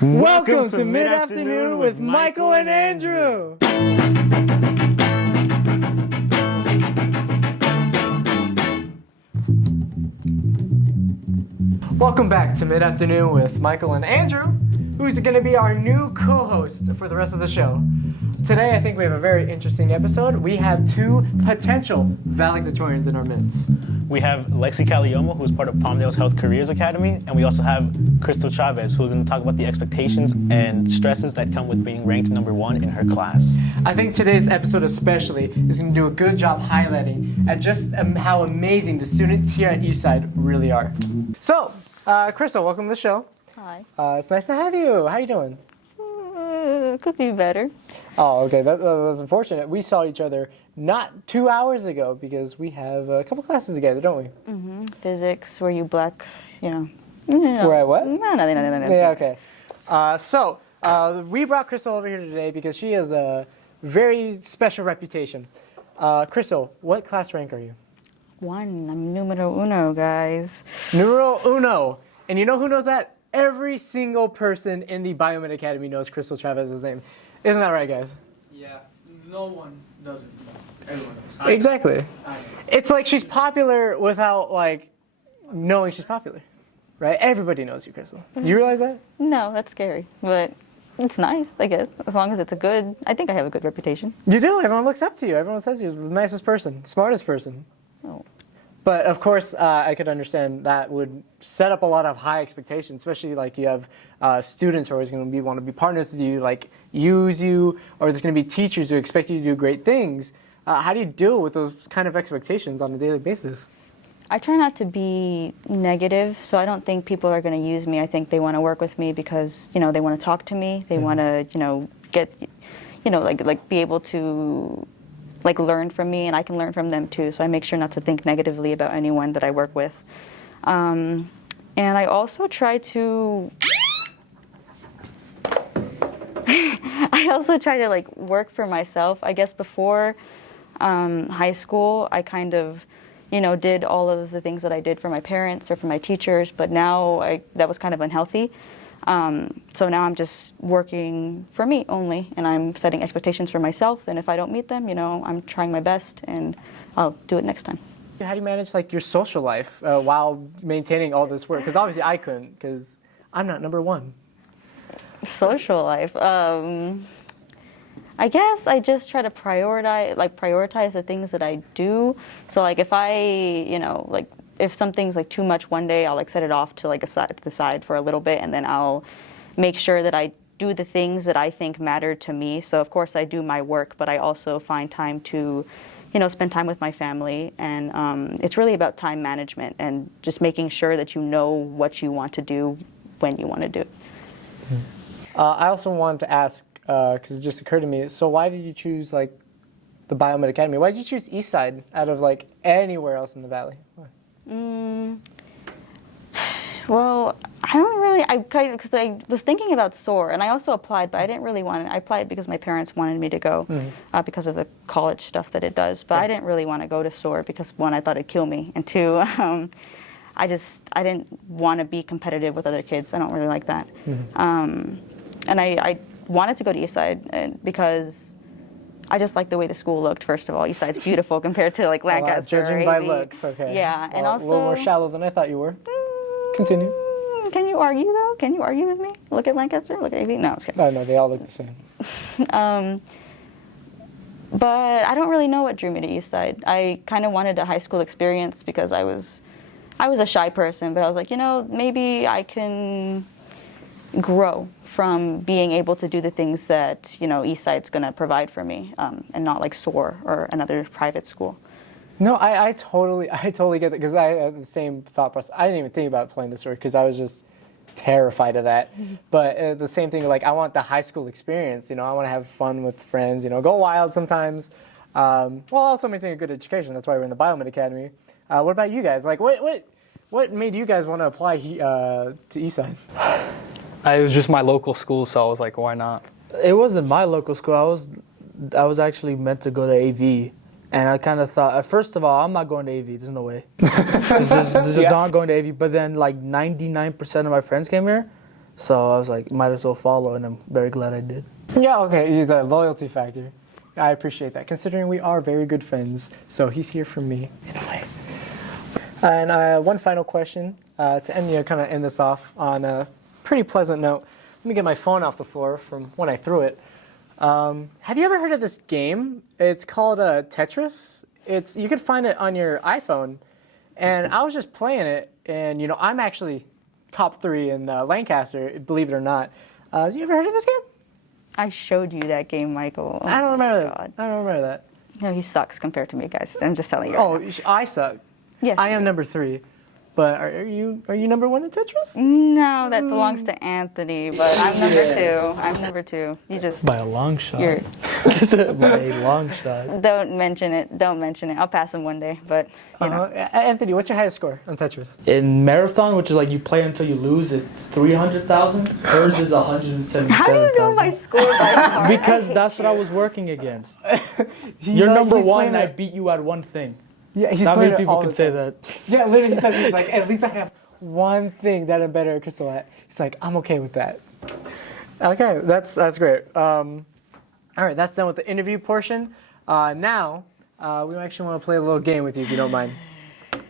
Welcome to Mid-Afternoon with Michael and Andrew. Welcome back to Mid-Afternoon with Michael and Andrew, who's going to be our new co-host for the rest of the show. Today, I think we have a very interesting episode. We have two potential valedictorians in our midst. We have Lexi Caliomo, who is part of Palmdale's Health Careers Academy, and we also have Crystal Chavez, who is going to talk about the expectations and stresses that come with being ranked #1 in her class. I think today's episode especially is going to do a good job highlighting at just how amazing the students here at Eastside really are. So, Crystal, welcome to the show. Hi. It's nice to have you. How you doing? Could be better. Oh, okay. That's unfortunate. We saw each other not 2 hours ago because we have a couple classes together, don't we? Mm-hmm. Physics, were you black? You know. We're at what? No. Yeah, okay. So, we brought Crystal over here today because she has a very special reputation. Crystal, what class rank are you? 1. I'm numero uno, guys. Numero uno. And you know who knows that? Every single person in the Biomed Academy knows Crystal Chavez's name. Isn't that right, guys? Yeah, no one doesn't. Everyone knows. Exactly. I know. It's like she's popular without, like, knowing she's popular. Right? Everybody knows you, Crystal. Do you realize that? No, that's scary. But it's nice, I guess. As long as it's I think I have a good reputation. You do. Everyone looks up to you. Everyone says you're the nicest person, smartest person. Oh. But of course, I could understand that would set up a lot of high expectations, especially like you have students who are always going to want to be partners with you, like use you, or there's going to be teachers who expect you to do great things. How do you deal with those kind of expectations on a daily basis? I try not to be negative, so I don't think people are going to use me. I think they want to work with me because, you know, they want to talk to me. They want to, you know, get, you know, like be able to like learn from me, and I can learn from them too. So I make sure not to think negatively about anyone that I work with. And I also try to like work for myself. I guess before high school, I kind of, you know, did all of the things that I did for my parents or for my teachers, but now that was kind of unhealthy. So now I'm just working for me only, and I'm setting expectations for myself, and if I don't meet them, you know, I'm trying my best, and I'll do it next time. How do you manage like your social life while maintaining all this work? Because obviously I couldn't, because I'm not #1. Social life. I guess I just try to prioritize the things that I do. So like if I, you know, like if something's like too much one day, I'll like set it off to like to the side for a little bit, and then I'll make sure that I do the things that I think matter to me. So of course I do my work, but I also find time to, you know, spend time with my family. And it's really about time management and just making sure that you know what you want to do when you want to do it. I also wanted to ask, because it just occurred to me, so why did you choose like the Biomed Academy? Why did you choose Eastside out of like anywhere else in the Valley? Why? Well, I don't really, because I was thinking about SOAR, and I also applied, but I didn't really want it. I applied because my parents wanted me to go, because of the college stuff that it does, but I didn't really want to go to SOAR because, one, I thought it'd kill me, and two, I didn't want to be competitive with other kids. I don't really like that. And I wanted to go to Eastside because I just like the way the school looked, first of all. Eastside's beautiful compared to like Lancaster. Judging by looks, okay. Yeah, and also a little more shallow than I thought you were. Continue. Can you argue though? Can you argue with me? Look at Lancaster, look at AV. No, I'm just kidding. No, they all look the same. But I don't really know what drew me to Eastside. I kind of wanted a high school experience because I was a shy person, but I was like, you know, maybe I can grow from being able to do the things that, you know, Eastside's going to provide for me, and not like SOAR or another private school. No, I totally get that, because I had the same thought process. I didn't even think about playing the SOAR because I was just terrified of that. But the same thing, like I want the high school experience. You know, I want to have fun with friends. You know, go wild sometimes. While also maintaining a good education. That's why we're in the Biomed Academy. What about you guys? Like, what made you guys want to apply to Eastside? It was just my local school, so I was like, why not? It wasn't my local school. I was actually meant to go to AV, and I kind of thought, first of all, I'm not going to AV. There's no way. Just not going to AV. But then like 99% of my friends came here, So I was like, might as well follow, and I'm very glad I did. Yeah, okay, the loyalty factor. I appreciate that, considering we are very good friends. So he's here for me. It's late. And one final question to kind of end this off on a pretty pleasant note. Let me get my phone off the floor from when I threw it. Have you ever heard of this game? It's called Tetris. You could find it on your iPhone. And I was just playing it, and I'm actually top 3 in Lancaster, believe it or not. You ever heard of this game? I showed you that game, Michael. I don't remember that. God. I don't remember that. No, he sucks compared to me, guys. I'm just telling you. Oh, Right I suck. Yes, I you am do. number 3. But are you number 1 in Tetris? No, that belongs to Anthony, but I'm number 2. I'm number 2. You just By a long shot. you're By a long shot. don't mention it. Don't mention it. I'll pass him one day, but you know. Anthony, what's your highest score on Tetris? In marathon, which is like you play until you lose, it's 300,000. Hers is 177,000. How do you know my score by heart? Because that's what I was working against. You're number 1, and I beat you at one thing. Yeah, he's Not playing many it all people the can say time. that. Yeah, literally, he's like, at least I have one thing that I'm better at Crystal at. He's like, I'm okay with that. Okay, that's great. All right, that's done with the interview portion. Now, we actually want to play a little game with you, if you don't mind.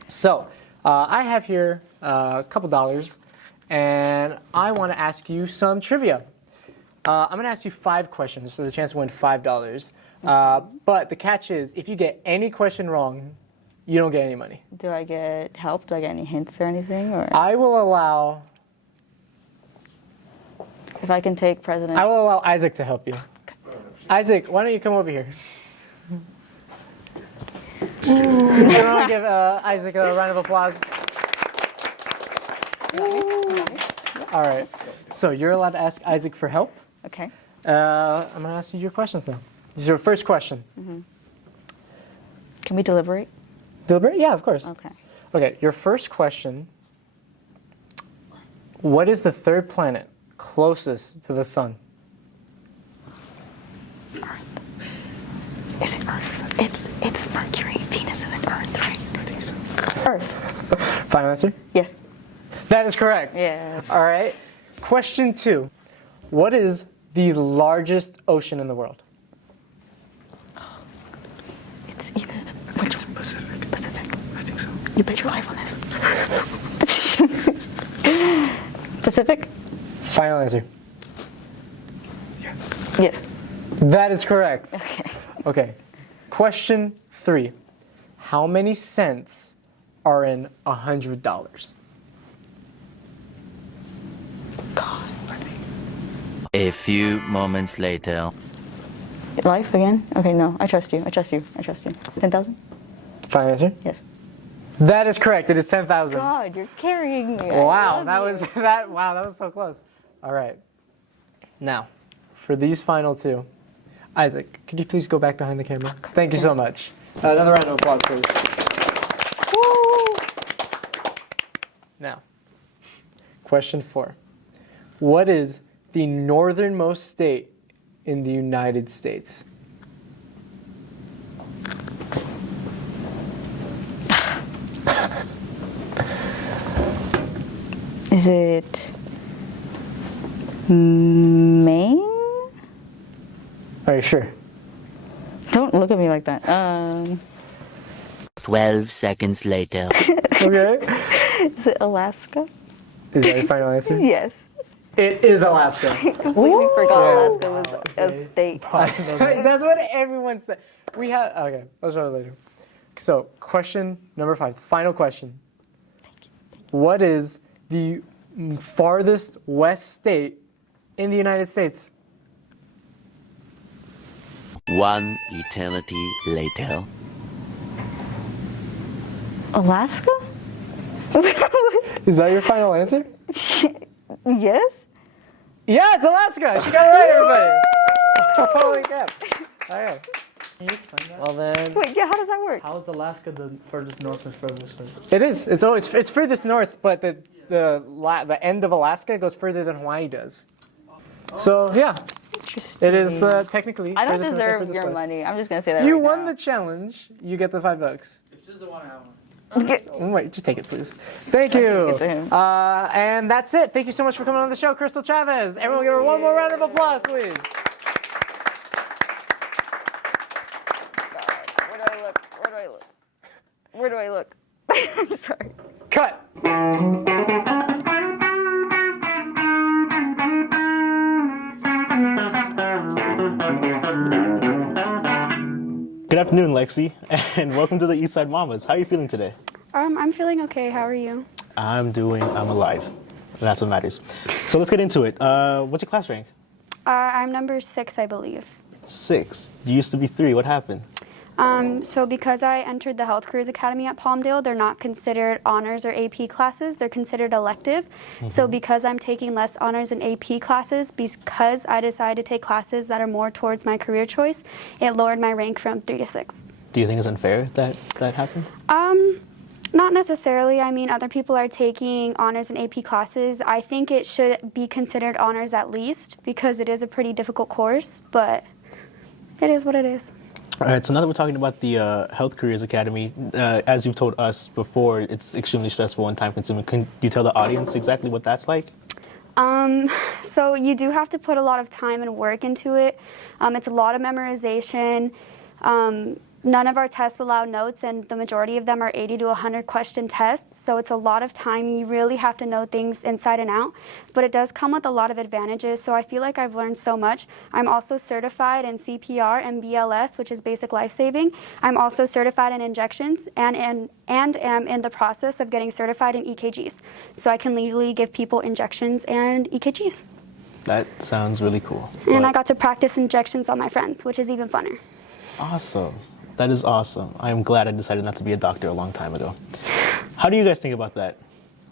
So, I have here a couple dollars, and I want to ask you some trivia. I'm going to ask you 5 questions, so there's a chance to win $5. But the catch is, if you get any question wrong, you don't get any money. Do I get help? Do I get any hints or anything? Or I will allow Isaac to help you. Isaac, why don't you come over here? I want to give Isaac a round of applause. All right. So you're allowed to ask Isaac for help. Okay. I'm going to ask you your questions now. This is your first question. Can we deliberate? Deliberate? Yeah, of course. Okay. Okay, your first question. What is the 3rd planet closest to the sun? Is it Earth? It's Mercury, Venus, and then Earth, right? I think so. Earth. Final answer? Yes. That is correct. Yes. All right. Question 2. What is the largest ocean in the world? It's either which one? Pacific. I think so. You bet your life on this. Pacific? Final answer. Yes. That is correct. Okay. Okay. Question 3. How many cents are in $100? God. A few moments later. Life again? Okay, no. I trust you. 10,000? Final answer? Yes. That is correct. It is 10,000. God, you're carrying me. Wow, that was so close. All right. Now, for these final 2, Isaac, could you please go back behind the camera? Thank you so much. Another round of applause, please. Woo! Now, question 4. What is the northernmost state in the United States? Is it Maine? Are you sure? Don't look at me like that. 12 seconds later. Okay. Is it Alaska? Is that your final answer? Yes. It is Alaska. Completely forgot Alaska was a state. That's what everyone said. We have, okay, I'll show you later. So, question number 5, final question. What is the farthest west state in the United States? 1 eternity later. Alaska? Is that your final answer? Yes. Yeah, it's Alaska. She got it right, everybody. Holy crap. Okay. Can you explain that? Well then, Wait, yeah, how does that work? How is Alaska the furthest north and furthest south? it is. It's furthest north, but the end of Alaska goes further than Hawaii does. So yeah, Interesting. it is technically. I don't furthest north and deserve furthest your west. money. I'm just gonna say that. You right won now. the challenge. You get the $5. If she's the one, I want. Wait, just take it, please. Thank you. it to him. And that's it. Thank you so much for coming on the show, Crystal Chavez. Everyone give her one more round of applause, please. Where do I look? Where do I look? Where do I look? I'm sorry. Cut. Good afternoon, Lexi, and welcome to the Eastside Mamas. How are you feeling today? I'm feeling okay. How are you? I'm alive. And that's what matters. So let's get into it. What's your class rank? I'm number 6, I believe. 6. You used to be 3. What happened? So because I entered the Health Careers Academy at Palmdale, they're not considered honors or AP classes. They're considered elective. So because I'm taking less honors and AP classes, because I decided to take classes that are more towards my career choice, it lowered my rank from 3 to 6. Do you think it's unfair that that happened? Not necessarily. I mean, other people are taking honors and AP classes. I think it should be considered honors at least because it is a pretty difficult course, but it is what it is. All right, so now that we're talking about the Health Careers Academy, as you've told us before, it's extremely stressful and time-consuming. Can you tell the audience exactly what that's like? So you do have to put a lot of time and work into it. It's a lot of memorization. None of our tests allow notes, and the majority of them are 80 to 100 question tests. So it's a lot of time. You really have to know things inside and out. But it does come with a lot of advantages. So I feel like I've learned so much. I'm also certified in CPR and BLS, which is basic life saving. I'm also certified in injections and am in the process of getting certified in EKGs. So I can legally give people injections and EKGs. That sounds really cool. And I But- got to practice injections on my friends, which is even funner. Awesome. That is awesome. I am glad I decided not to be a doctor a long time ago. How do you guys think about that?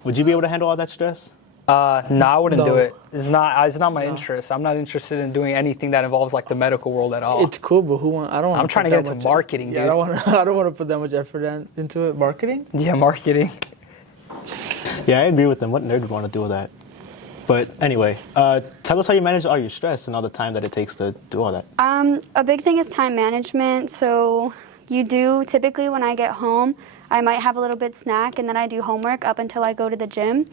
Would you be able to handle all that stress? No, I wouldn't No. do it. It's not my interest. I'm not interested in doing anything that involves like the medical world at all. It's cool, but who want? I don't. I'm trying to get into marketing, Yeah, dude. I don't want to put that much effort into it. Marketing? Yeah, marketing. Yeah, I agree with them. What nerd would want to do with that? But anyway, tell us how you manage all your stress and all the time that it takes to do all that. A big thing is time management. So you do typically when I get home, I might have a little bit snack and then I do homework up until I go to the gym.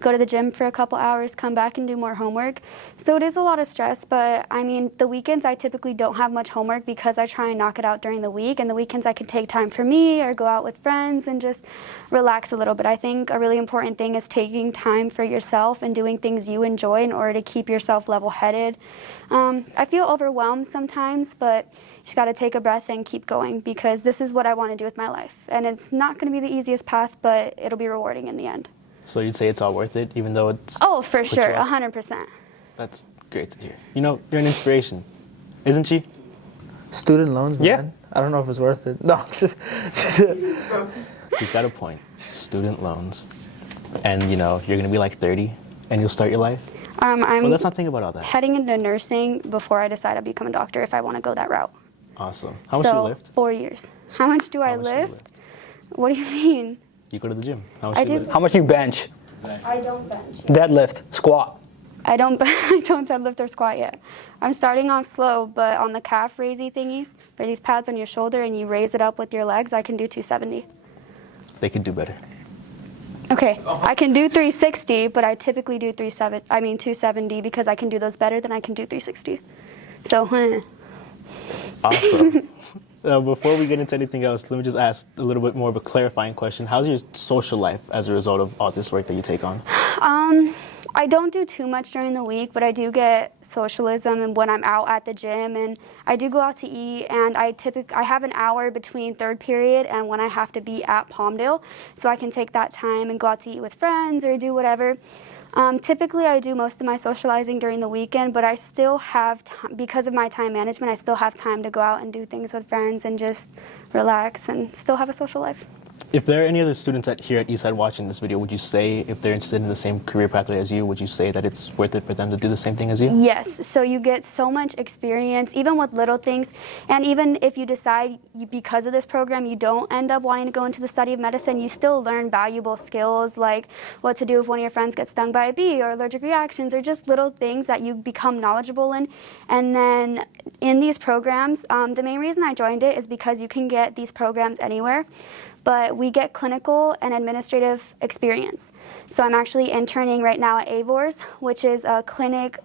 Go to the gym for a couple hours, come back and do more homework. So it is a lot of stress, but I mean, the weekends I typically don't have much homework because I try and knock it out during the week. And the weekends I can take time for me or go out with friends and just relax a little bit. I think a really important thing is taking time for yourself and doing things you enjoy in order to keep yourself level-headed. I feel overwhelmed sometimes, but you just got to take a breath and keep going because this is what I want to do with my life. And it's not going to be the easiest path, but it'll be rewarding in the end. So you'd say it's all worth it, even though it's... Oh, for put you sure, off? 100%. That's great to hear. You know, you're an inspiration, isn't she? Student loans, man. Yeah. I don't know if it's worth it. No, just He's got a point. Student loans. And, you know, you're going to be like 30 and you'll start your life. I'm Well, let's not think about all that. heading into nursing before I decide to become a doctor if I want to go that route. Awesome. How much do you lift? 4 years. How much do I How much do you lift? lift? What do you mean? You go to the gym. How much I do you do. lift? How much you bench? I don't bench. Deadlift, squat. I don't deadlift or squat yet. I'm starting off slow, but on the calf raisey thingies, there's these pads on your shoulder and you raise it up with your legs, I can do 270. They could do better. Okay, I can do 360, but I typically do 270 because I can do those better than I can do 360. So, Awesome. Before we get into anything else, let me just ask a little bit more of a clarifying question. How's your social life as a result of all this work that you take on? I don't do too much during the week, but I do get socialism and when I'm out at the gym, and I do go out to eat, and I have an hour between third period and when I have to be at Palmdale, so I can take that time and go out to eat with friends or do whatever. Typically, I do most of my socializing during the weekend, but I still have, because of my time management, I still have time to go out and do things with friends and just relax and still have a social life. If there are any other students here at Eastside watching this video, would you say, if they're interested in the same career pathway as you, would you say that it's worth it for them to do the same thing as you? Yes, so you get so much experience, even with little things, and even if you decide because of this program you don't end up wanting to go into the study of medicine, you still learn valuable skills like what to do if one of your friends gets stung by a bee or allergic reactions or just little things that you become knowledgeable in. And then in these programs, the main reason I joined it is because you can get these programs anywhere. but we get clinical and administrative experience. So I'm actually interning right now at Ep.4, which is a clinic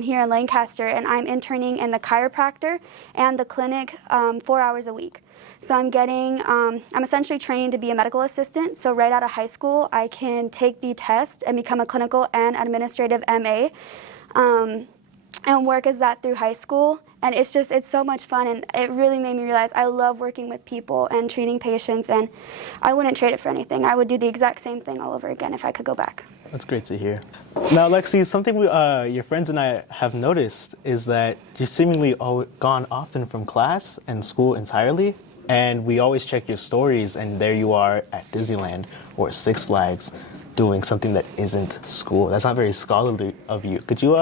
here in Lancaster, and I'm interning in the chiropractor and the clinic 4 hours a week. So I'm essentially training to be a medical assistant. So right out of high school, I can take the test and become a clinical and administrative MA, and work as that through high school. And it's so much fun, and it really made me realize I love working with people and treating patients, and I wouldn't trade it for anything. I would do the exact same thing all over again if I could go back. That's great to hear. Now, Lexi, something your friends and I have noticed is that you're seemingly gone often from class and school entirely, and we always check your stories, and there you are at Disneyland or Six Flags doing something that isn't school. That's not very scholarly of you. Could you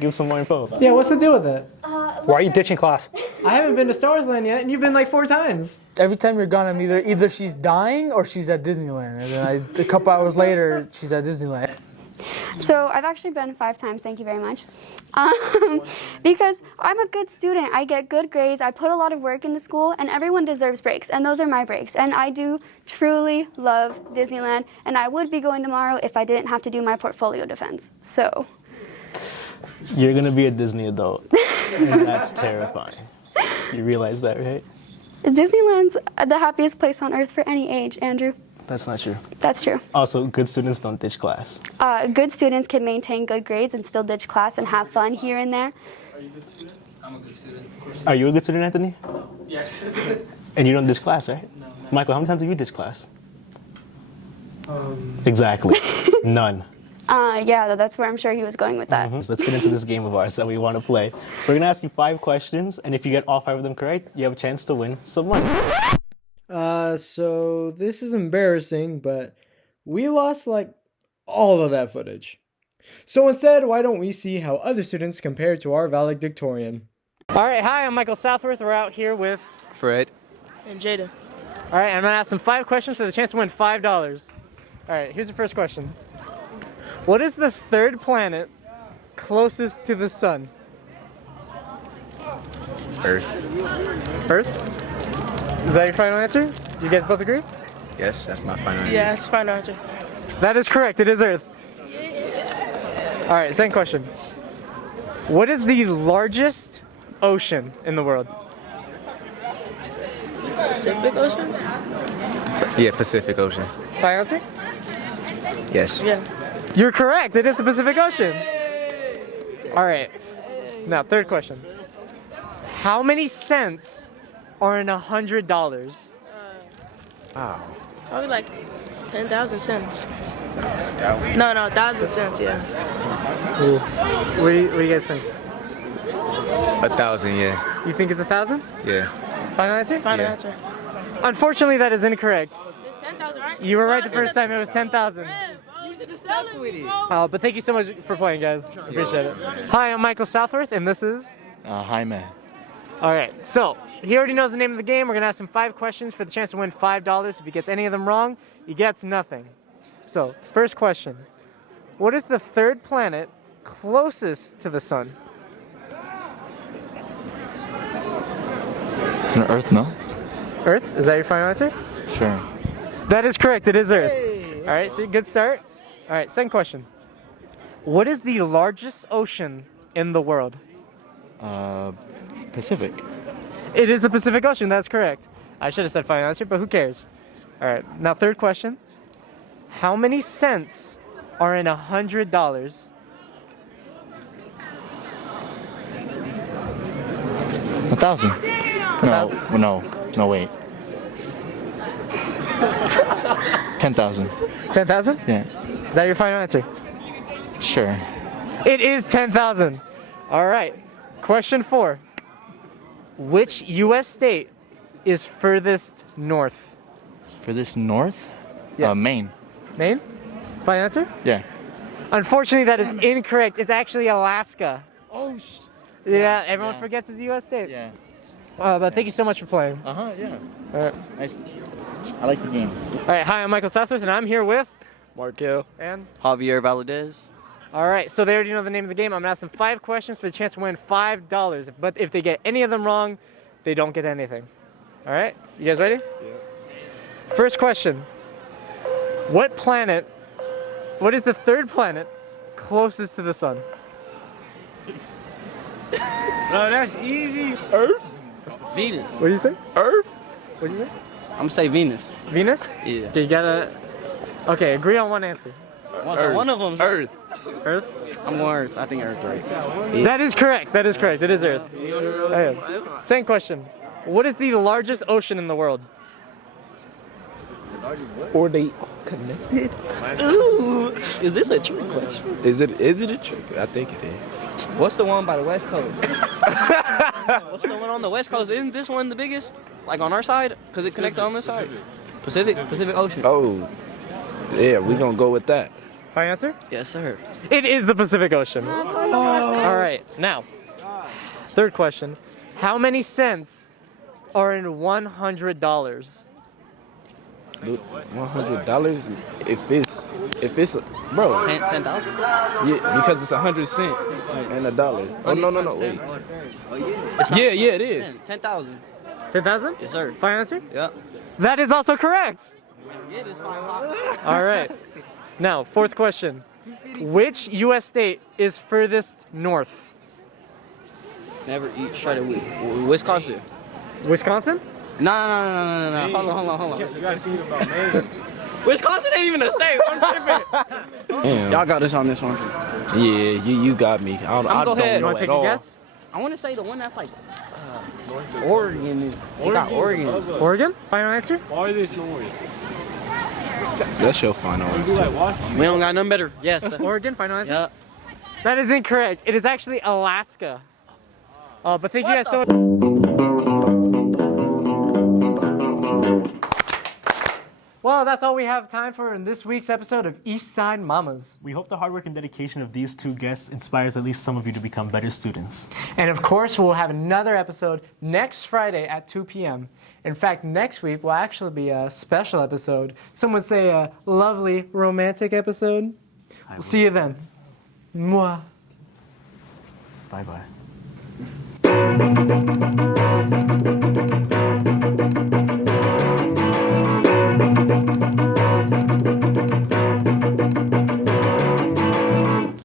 give some more info about that? Yeah, what's the deal with that? Why are you ditching class? I haven't been to Star Wars Land yet, and you've been like 4 times. Every time you're gone, I'm either she's dying or she's at Disneyland. And then a couple hours later, she's at Disneyland. So I've actually been 5 times, thank you very much. Because I'm a good student, I get good grades, I put a lot of work into school, and everyone deserves breaks, and those are my breaks. And I do truly love Disneyland, and I would be going tomorrow if I didn't have to do my portfolio defense, so. You're gonna be a Disney adult, and that's terrifying. You realize that, right? Disneyland's the happiest place on earth for any age, Andrew. That's not true. That's true. Also, good students don't ditch class. Good students can maintain good grades and still ditch class and have fun here and there. Are you a good student? I'm a good student, of course. Are you a good student, Anthony? Yes. And you don't ditch class, right? No. Michael, how many times have you ditched class? Exactly. None. Yeah, that's where I'm sure he was going with that. So let's get into this game of ours that we want to play. We're going to ask you 5 questions, and if you get all 5 of them correct, you have a chance to win some money. So this is embarrassing, but we lost like all of that footage. So instead, why don't we see how other students compare to our valedictorian? All right, hi, I'm Michael Southworth. We're out here with Fred. And Jada. All right, I'm gonna ask them 5 questions for the chance to win $5. All right, here's the first question. What is the 3rd planet closest to the sun? Earth. Earth? Is that your final answer? You guys both agree? Yes, that's my final answer. Yeah, it's final answer. That is correct, it is Earth. All right, second question. What is the largest ocean in the world? Pacific Ocean? Yeah, Pacific Ocean. Final answer? Yes. Yeah. You're correct. It is the Pacific Ocean. All right. Now, third question. How many cents are in $100? Wow. Probably like 10,000 cents. No, 1,000 cents, yeah. What do you guys think? 1,000, yeah. You think it's 1,000? Yeah. Final answer? Final Yeah. answer. Unfortunately, that is incorrect. It's 10,000, right? You were right the first time. It was 10,000. You should have stuck with it. But thank you so much for playing, guys. Appreciate it. Hi, I'm Michael Southworth, and this is... Jaime. All right, so he already knows the name of the game. We're going to ask him 5 questions for the chance to win $5. If he gets any of them wrong, he gets nothing. So, first question. What is the 3rd planet closest to the sun? Isn't it Earth, no? Earth? Is that your final answer? Sure. That is correct. It is Earth. All right, so good start. All right, second question. What is the largest ocean in the world? Pacific. It is the Pacific Ocean. That's correct. I should have said final answer, but who cares? All right, now third question. How many cents are in $100? 1,000. No, wait. 10,000. 10,000? Yeah. Is that your final answer? Sure. It is 10,000. All right. Question 4. Which U.S. state is furthest north? For this north? Yes. Maine. Maine? Final answer? Yeah. Unfortunately, that is incorrect. It's actually Alaska. Oh, yeah, everyone yeah. forgets it's a U.S. state. Yeah. But thank you so much for playing. Yeah. All right. Nice. I like the game. All right. Hi, I'm Michael Southworth, and I'm here with Marco. and Javier Valadez. all right. So they already know the name of the game. I'm gonna ask them 5 questions for the chance to win $5. But if they get any of them wrong, they don't get anything. All right. You guys ready? Yeah. First question. What is the third planet closest to the sun? No, that's easy. Earth? Venus. What do you say? Earth? What do you say? I'm gonna say Venus. Venus? Yeah. Okay, you gotta. Okay, agree on one answer. One of them's Earth. Earth? I'm going Earth. I think Earth, right? That is correct. That is correct. It is Earth. Okay. Second question. What is the largest ocean in the world? Or they connected? Ooh, is this a trick question? Is it a trick? I think it is. What's the one by the West Coast? What's the one on the West Coast? Isn't this one the biggest? Like on our side? Because it connected on this side? Pacific Ocean. Oh, yeah, we gonna go with that. Final answer? Yes, sir. It is the Pacific Ocean. All right. Now, third question. How many cents are in $100? $100 if it's bro 10,000. yeah, because it's 100 cents and a dollar. Oh no wait. Yeah, it is. 10,000. 10,000? Yes, sir. Final answer? Yep. That is also correct. It is fine. All right. Now, fourth question. Which U.S. state is furthest north? Never eat straight away. Wisconsin. Wisconsin? No. Hold on. You gotta think about Maine. Wisconsin ain't even a state. I'm tripping. Damn. Y'all got this on this one. Yeah, you got me. I go don't ahead. You know want to at take a all. guess? I want to say the one that's like Oregon. They got Oregon. Oregon? Final answer? Farthest north. That's your final answer. We don't got nothing better. Yes. Oregon? Final answer? Yep. That is incorrect. It is actually Alaska. But thank you guys so much. Well, that's all we have time for in this week's episode of East Side Mamas. We hope the hard work and dedication of these two guests inspires at least some of you to become better students. And of course, we'll have another episode next Friday at 2 p.m. In fact, next week will actually be a special episode. Some would say a lovely romantic episode. We'll see you then. Mwah. Bye-bye.